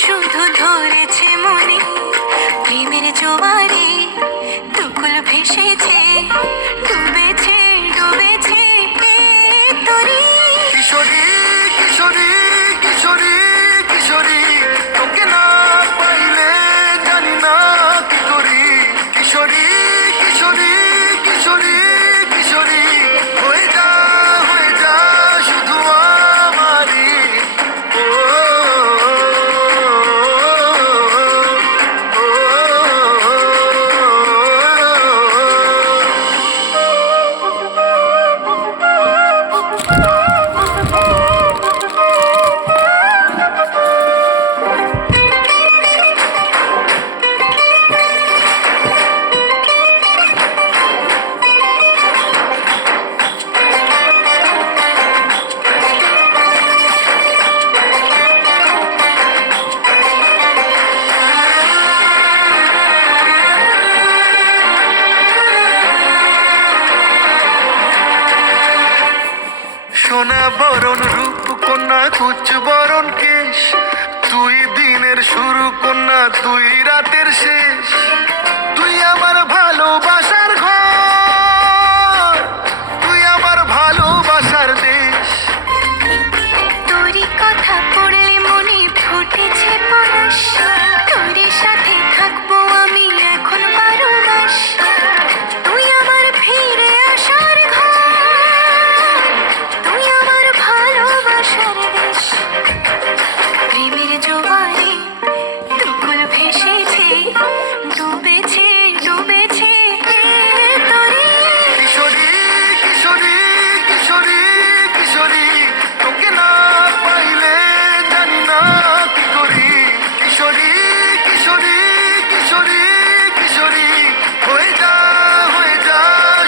শুধু ধরেছে মনে প্রেমের জোয়ারে দুকুল ভেসেছে ডুবেছে ডুবেছে তোরে কিশোরী কিশোরী কিশোরী কিশোরী তোকে না পাইলে জানি না কি করি কিশোরী কিশোরী কিশোরী কিশোরী হয়ে যা শুধু আমারই সোনা বরণ রূপ কন্যা কুচ বরণ কেশ তুই দিনের শুরু কন্যা তুই রাতের শেষ তুই আমার ভালোবাসার ঘর তুই আমার ভালোবাসার দেশ তোরই কথা পড়লে মনে ফুটেছে পরশ তোর সাথে থাকবো আমি এখন 12 মাস তুই আমার ফিরে আসার ঘর তুই আমার ভালোবাসার দেশ প্রেমের জোয়ারে দুকুল ভেসেছে ডুবেছে ডুবেছে তোরে কিশোরী কিশোরী কিশোরী কিশোরী তোকে না পাইলে জানি না কি করি কিশোরী কিশোরী কিশোরী কিশোরী হয়ে যা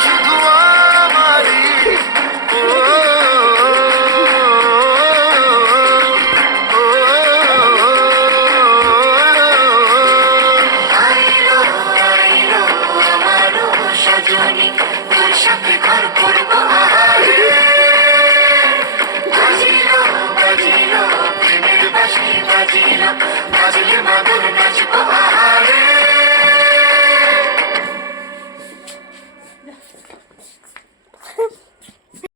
শুধু আমারই আইলো আইলো আমারও সজনী তোর সাথে ঘর করবো আহারে বাজিলো বাজিলো প্রেমের বাঁশি বাজিলো বাজলে মাদুর নাচবো আহারে